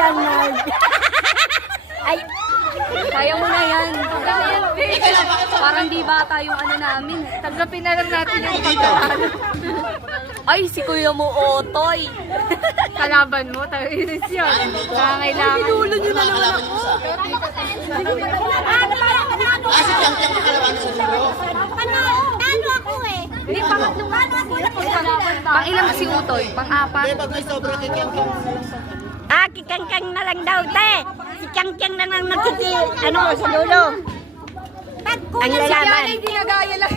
yan, Mark. Ay, Kaya mo na yan. Parang di bata yung ano namin. Tanggapin na lang natin yung pagkakalo. Ay, si kuya mo, Otoy. kalaban mo. Inis yun. Kailangan. Pinulo nyo na naman ako. Si Tiang Tiang ang kalaban sa dulo. talo ako eh. Hindi, pangatlong Pang-ilang si Utoy? Pang-apat? Pag may sobra kay Tiang Tiang. Kikang-kang na lang daw, te. Si Kang-kang na lang nakiki, sa dulo. Ang lalaban. Ay, ginagaya lang.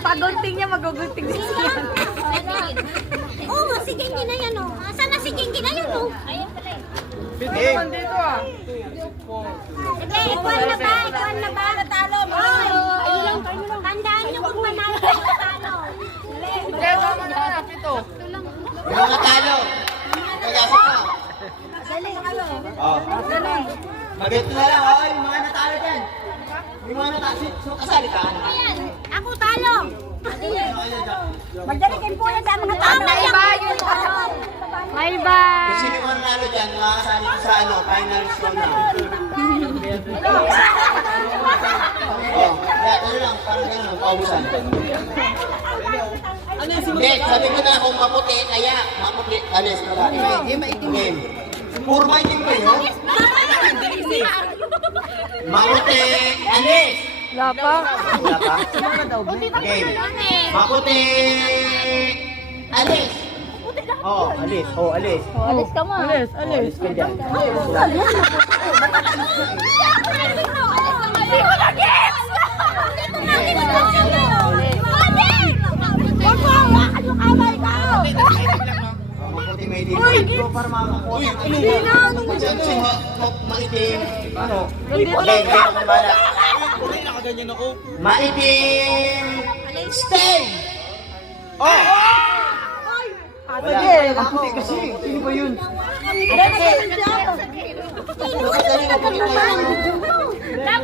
Pagunting niya, magugunting din siya. Oo, si Gengi na yan, oh. Asan na si Gengi na yan, oh? Hey. Sige, ikuan na ba? Ikuan na ba? Natalo mo. Tandaan niyo kung manalo kayo natalo. Yung mga talo. Kagasok ka. Oh. Maganda na lang, oh. Yung mga natalo dyan. Yung mga natalo. Kasali ka? Ako talo. Magdalikin po yan sa mga talo. May ba? Kung sino yung nanalo dyan, makakasali ko sa finals ko na. Oh, kaya ano lang, parang gano'n, paubusan. Hindi, sabi ko na kung maputi, kaya maputi, alis na lang. Game. Puro maitim ba yun? Maputi, alis! Wala pa. Wala pa? Game. Maputi, alis! Oh, alis. Oh, alis. Alis ka mo. Alis. Alis ka dyan. Maputi may din. Ito para makakuha. Maitim. Ano? Maitim. Stay! Oh! Wala. Ako kasi. Sino ba yun? Dapat